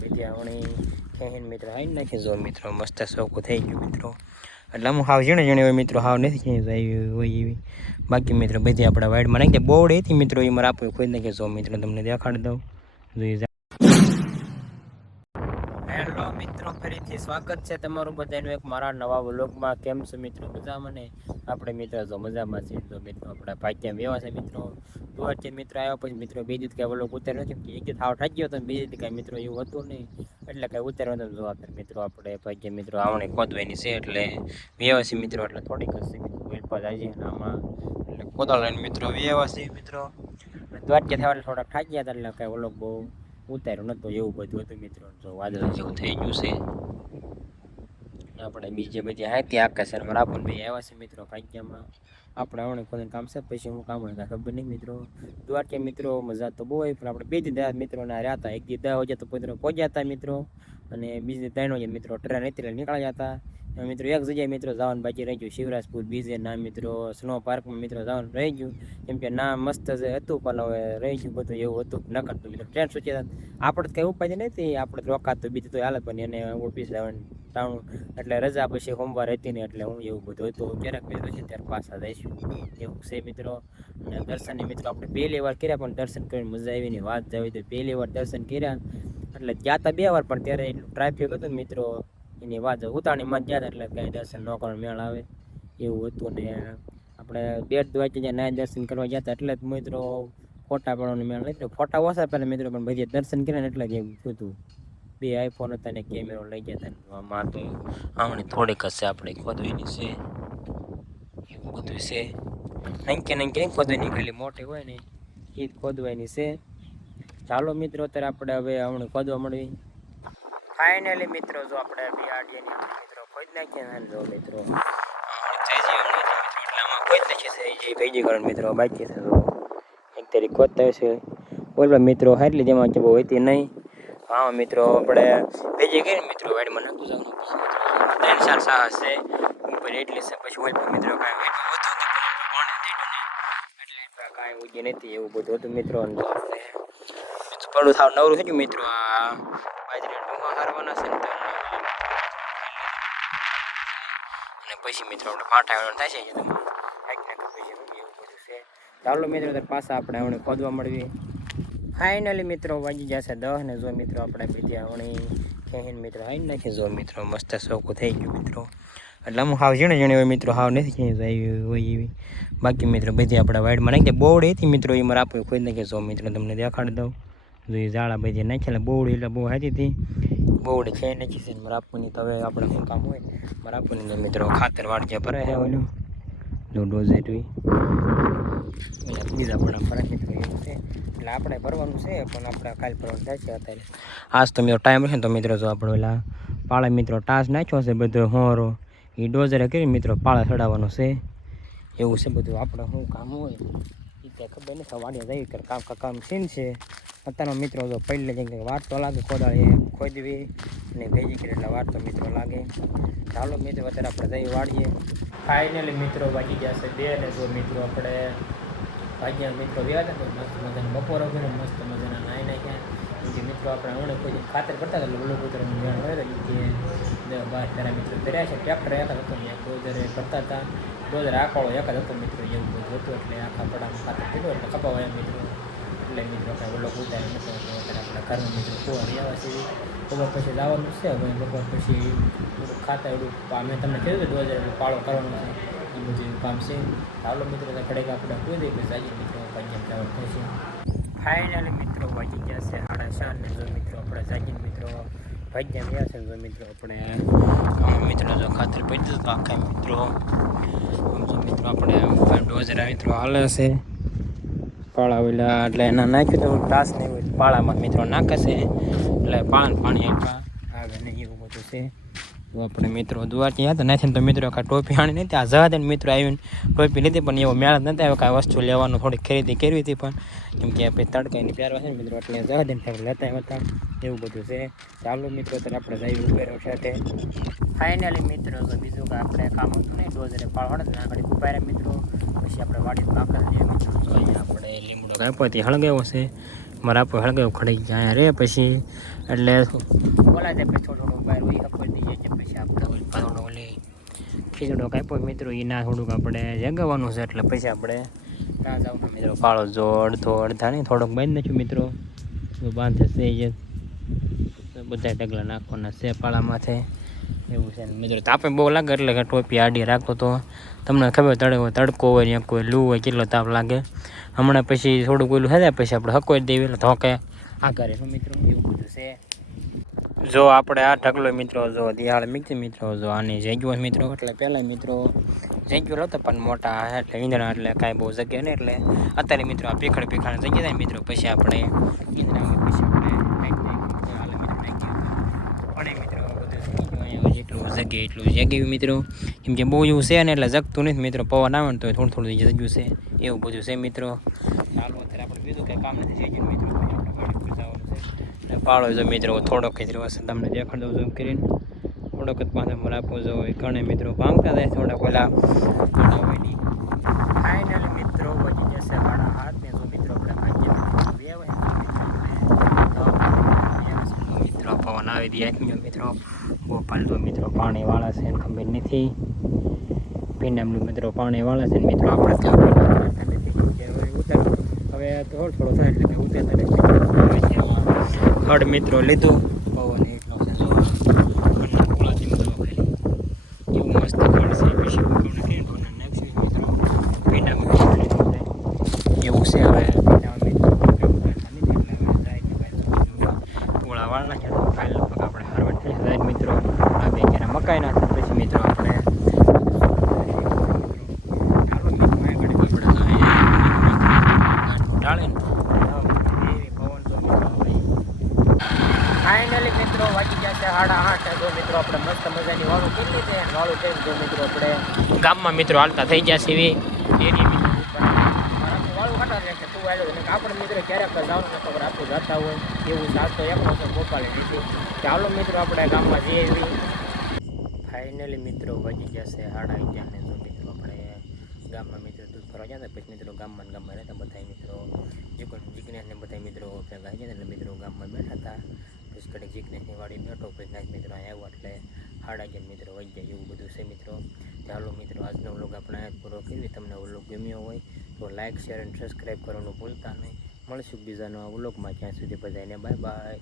વિદ્યાવણી ખેહીન મિત્રો આવી નાખી જો મિત્રો મસ્ત શોખું થઈ ગયું મિત્રો એટલે અમુક હાવ ઝીણે ઝીણે હોય મિત્રો હાવ નથી ખેંચાઈ હોય એવી બાકી મિત્રો બધી આપણા વાઇડમાં નાખી બોર્ડ હતી મિત્રો એ મારે આપવું ખોઈ નાખી જો મિત્રો તમને દેખાડી દઉં જોઈ હેલો મિત્રો ફરીથી સ્વાગત છે તમારું બધાનું એક મારા નવા વ્લોગમાં કેમ છે મિત્રો બધા મને આપણે મિત્રો જો મજામાં છીએ તો મિત્રો આપણા ભાગ્યા વ્યવા છે મિત્રો દુવારથી મિત્ર આવ્યા પછી મિત્રો બે દીધ કાંઈ વ્લોગ ઉતાર્યો નથી એક દીધ હાવ ઠાકી ગયો હતો બે દીધ કાંઈ મિત્રો એવું હતું નહીં એટલે કાંઈ ઉતાર્યો નથી જોવા મિત્રો આપણે ભાગ્યા મિત્રો આવણી ખોદવાની છે એટલે વ્યવા છે મિત્રો એટલે થોડીક હશે મિત્રો વેલપા જાય છે આમાં એટલે કોદાળ લઈને મિત્રો વ્યવા છે મિત્રો દ્વારકા થયા એટલે થોડાક ઠાકી ગયા હતા એટલે કાંઈ વ્લોગ બહુ ઉતાર્યો નતો એવું બધું હતું મિત્રો જો વાદળ જેવું થઈ ગયું છે આપણે બીજે બધી હાથી આકાશમાં રાખો ભાઈ આવ્યા છે મિત્રો ભાગ્યમાં આપણે આવડે કોઈ કામ છે પછી હું કામ હોય ખબર નહીં મિત્રો દ્વારકા મિત્રો મજા તો બહુ હોય પણ આપણે બે દી મિત્રોના રહ્યા હતા એક દી 10 વાગે તો પહોંચ્યા હતા મિત્રો અને બીજી 3 વાગે મિત્રો ટ્રેન હતી નીકળ્યા હતા મિત્રો એક જગ્યાએ મિત્રો જવાનું બાકી રહી ગયું શિવરાજપુર બીજે ના મિત્રો સ્નો પાર્કમાં મિત્રો જવાનું રહી ગયું કેમ કે ના મસ્ત જે હતું પણ હવે રહી ગયું બધું એવું હતું ન કરતું મિત્રો ટ્રેન સૂચી આપણે કંઈ ઉપાય નથી આપણે રોકાતું બીજું તો હાલત પણ એને ઓફિસ જવાનું ટાણું એટલે રજા પછી સોમવાર હતી ને એટલે હું એવું બધું હતું ક્યારેક મિત્રો છે ત્યારે પાછા જઈશું એવું છે મિત્રો અને દર્શનની મિત્રો આપણે પહેલી વાર કર્યા પણ દર્શન કરીને મજા આવીની વાત જાવી તો પહેલી વાર દર્શન કર્યા એટલે ગયા હતા 2 વાર પણ ત્યારે એટલું ટ્રાફિક હતું મિત્રો એની વાત ઉતાણીમાં ગયા હતા એટલે કાંઈ દર્શન ન કરવાનો મેળ આવે એવું હતું ને આપણે 1:30 વાગે જ્યાં નાય દર્શન કરવા ગયા હતા એટલે જ મિત્રો ફોટા પાડવાનો મેળ નથી ફોટા ઓછા પહેલાં મિત્રો પણ બધી દર્શન કર્યા ને એટલે જ એવું થયું 2 આઈફોન હતા ને કેમેરો લઈ ગયા હતા આમાં તો આમની થોડીક હશે આપણે ખોદવાની છે એવું બધું છે નંકે ખોદવાની ખાલી મોટી હોય ને એ જ ખોદવાની છે ચાલો મિત્રો અત્યારે આપણે હવે હમણાં ખોદવા મળવી ફાઇનલી મિત્રો જો આપણે બિહાડીની મિત્રો ખોદ નાખીએ ને જો મિત્રો ભેજી કારણ મિત્રો બાકી છે તો એક તારીખ ખોદતા હશે બોલવા મિત્રો હાટલી જેમાં કે બહુ હતી નહીં હા મિત્રો આપણે ભેજી ગઈ ને મિત્રો વાડીમાં નતું જવાનું 3-4 સાહસ છે ઉપર એટલી છે પછી બોલ મિત્રો કાંઈ એટલે કાંઈ ઉજી નથી એવું બધું હતું મિત્રો આપણે પડું થાવ નવરું થઈ ગયું મિત્રો આ બાજરી ડુંગા હારવાના છે અને પછી મિત્રો આપણે પાઠા આવવાનું થાય છે પછી એવું બધું છે ચાલો મિત્રો પાછા આપણે હમણાં ખોદવા મળવી ફાઇનલી મિત્રો વાગી ગયા છે 10 ને જો મિત્રો આપણે બીજી હમણી ખેહીન મિત્રો આવી નાખી જો મિત્રો મસ્ત શોખું થઈ ગયું મિત્રો એટલે અમુક હાવ ઝીણે ઝીણે હોય મિત્રો હાવ નથી ખેંચાઈ હોય એવી બાકી મિત્રો બધી આપણા વાઇડમાં નાખી બોર્ડ હતી મિત્રો એ મારે આપવું ખોઈ નાખી જો મિત્રો તમને દેખાડી દઉં જો એ ઝાડા બધી નાખેલા બોવડી એટલે બહુ હાથી હતી બોવડી ખેઈ નાખી છે મારે આપવાની તો હવે આપણે શું કામ હોય મારે આપવાની મિત્રો ખાતર વાળજે ભરે છે ઓલું જો ડોઝ એટલી બીજા પણ ફરક મિત્રો એવું છે એટલે આપણે ભરવાનું છે પણ આપણે કાલ ભરવાનું થાય છે અત્યારે આજ તો મિત્રો ટાઈમ હશે ને તો મિત્રો જો આપણે ઓલા પાળા મિત્રો ટાસ નાખ્યો છે બધો હોરો એ ડોઝરે કરી મિત્રો પાળા ચડાવવાનો છે એવું છે બધું આપણે શું કામ હોય એ ત્યાં ખબર નથી વાડીએ જઈ કર કામ સીન છે અત્યારનો મિત્રો જો પહેલે જઈને વાર તો લાગે કોદાળી ખોદવી અને ભેજી કરી એટલે વાર તો મિત્રો લાગે ચાલો મિત્રો અત્યારે આપણે જઈ વાળીએ ફાઇનલી મિત્રો વાગી ગયા છે 2 ને જો મિત્રો આપણે ભાગ્યા મિત્રો ગયા હતા મસ્ત મજાના બપોર વગેરે મસ્ત મજાના નાહી નાખ્યા કે મિત્રો આપણે હમણાં કોઈ ખાતર કરતા હતા લોકો ઉતરવાનું મેળ હોય કે 10-12 તારા મિત્રો કર્યા છે ટ્રેક્ટર એક હતો ને ડોઝરે કરતા હતા ડોઝર આખો એક જ હતો મિત્રો એવું બધું હતું એટલે આખા પડામાં ખાતર કીધું એટલે કપાવાયા મિત્રો એટલે મિત્રો કાંઈ ઓલો ઉતારી નતો અત્યારે આપણા ઘરના મિત્રો કુવા રહ્યા છે બપોર પછી જવાનું છે હવે બપોર પછી થોડુંક ખાતર એવું મેં તમને કીધું હતું ડોઝર એટલે પાળો કરવાનો છે એ બધું કામ છે ચાલો મિત્રો ઘડેક આપણે કોઈ દઈએ પછી આજે મિત્રો ભાગ્યા જવાનું થશે ફાઇનલી મિત્રો વાગી ગયા છે 4:30 ને જો મિત્રો આપણે જાગીને મિત્રો ભાગ્યા ગયા છે જો મિત્રો આપણે મિત્રો જો ખાતર પડી દીધું તો આખા મિત્રો આપણે ડોઝર મિત્રો હાલે છે પાળા ઓલા એટલે એના નાખ્યું તો ટાસ નહીં હોય પાળામાં મિત્રો નાખે છે એટલે પાણી આપ્યા આવે નહીં એવું બધું છે તો આપણે મિત્રો દ્વારથી હતા નાખીને તો મિત્રો કાંઈ ટોપી આણી નથી આ જવા દે મિત્રો આવીને ટોપી લીધી પણ એવો મેળ જ નથી આવ્યો કાંઈ વસ્તુ લેવાનું થોડી ખરીદી કરવી હતી પણ કેમ કે આપણે તડકાની પહેરવા છે ને મિત્રો એટલે જવા દે લેતા હતા એવું બધું છે ચાલો મિત્રો ત્યારે આપણે જઈ ઉભેરો સાથે ફાઇનલી મિત્રો તો બીજું કે આપણે કામ હતું નહીં ડોઝરે પાળવાડે આગળ ઉપાડ્યા મિત્રો પછી આપણે વાડી પાકર લઈએ મિત્રો તો અહીંયા આપણે લીમડો કાપ્યો હતી હળગાવ્યો છે મારા આપણે હળગાવ ખડી જાય રે પછી એટલે બોલા જાય પછી થોડું બહાર હોય હકવી દઈએ છે પછી આપણે થોડો ઓલી ખીચડો કાપ્યો મિત્રો એ ના થોડુંક આપણે જગાવવાનું છે એટલે પછી આપણે ત્યાં જવાનું મિત્રો પાળો જો અડધો અડધા નહીં થોડોક બાંધી નાખ્યું મિત્રો બાંધે છે બધા ઢગલા નાખવાના છે પાળામાંથી એવું છે મિત્રો તાપે બહુ લાગે એટલે કે ટોપી આડી રાખો તો તમને ખબર તડકો હોય ને કોઈ લૂ હોય કેટલો તાપ લાગે હમણાં પછી થોડુંક ઓલું થાય પછી આપણે હકવાઈ દેવી એટલે ધોકે આ કરે મિત્રો એવું બધું છે જો આપણે આ ઢગલો મિત્રો જો દિહાળ મિક્સ મિત્રો જો આની જગ્યો મિત્રો એટલે પહેલાં મિત્રો જગ્યો હતો પણ મોટા એટલે ઈંધણા એટલે કાંઈ બહુ જગ્યા નહીં એટલે અત્યારે મિત્રો આ પીખડ જગ્યા થાય મિત્રો પછી આપણે ઈંધણા પછી આપણે મિત્રો જેટલું જગ્યા એટલું જગ્યા મિત્રો કેમ કે બહુ એવું છે ને એટલે જગતું નથી મિત્રો પવન આવે ને તો થોડું થોડું જગ્યું છે એવું બધું છે મિત્રો ચાલો અત્યારે આપણે બીજું કંઈ કામ નથી થઈ ગયું મિત્રો જવાનું છે પાળો જો મિત્રો થોડોક કચરો હશે તમને દેખાડ દઉં zoom કરીને થોડોક જ પાસે આપો જો ઘણે મિત્રો ભાંગતા જાય થોડા પેલા હોય નહીં ફાઇનલી મિત્રો વધી જશે 7:30 ને જો મિત્રો આપણે મિત્રો પવન આવી દે મિત્રો ગોપાલ તો મિત્રો પાણીવાળા છે ખબર નથી પીનામનું મિત્રો પાણીવાળા છે મિત્રો આપણે હવે થોડો થાય એટલે ઉતરતા ખડ મિત્રો લીધું પવન એટલો છે એવું મસ્ત ખડ છે પછી મિત્રો એવું છે હવે ગોળાવાળા છે કાલે લગભગ આપણે હારવટ થઈ જાય મિત્રો આ બે જણા મકાઈ નાખે પછી મિત્રો આપણે ફાઇનલી મિત્રો વાગી ગયા છે 8:30 જો મિત્રો આપણે મસ્ત મજાની વાળું કેટલી છે વાળું છે જો મિત્રો આપણે ગામમાં મિત્રો હાલતા થઈ ગયા છે એવી વાળું કાઢા રહે છે તું આવ્યો આપણે મિત્રો ક્યારેક જવાનું ન ખબર આપણું જતા હોય એવું સાચો એકલો છે ગોપાલે નથી ચાલો મિત્રો આપણે ગામમાં જઈએ એવી ફાઇનલી મિત્રો વાગી ગયા છે 11:30 ને જો મિત્રો આપણે ગામમાં મિત્રો દૂધ ભરવા ગયા પછી મિત્રો ગામમાં રહેતા બધા મિત્રો જીગ્નેશ ને બધા મિત્રો ભેગા ગયા એટલે મિત્રો ગામમાં બેઠા હતા પછી કડે જીગ્નેશની વાડી બેઠો પછી નાચ મિત્રો અહીંયા આવ્યો એટલે 11:30 મિત્રો વહી જાય એવું બધું છે મિત્રો ચાલો મિત્રો આજનો વ્લોગ આપણે પૂરો કરી તમને વ્લોગ ગમ્યો હોય તો લાઇક શેર અને સબસ્ક્રાઈબ કરવાનું ભૂલતા નહીં મળશું બીજાનો આ વ્લોગમાં ત્યાં સુધી બધાને બાય બાય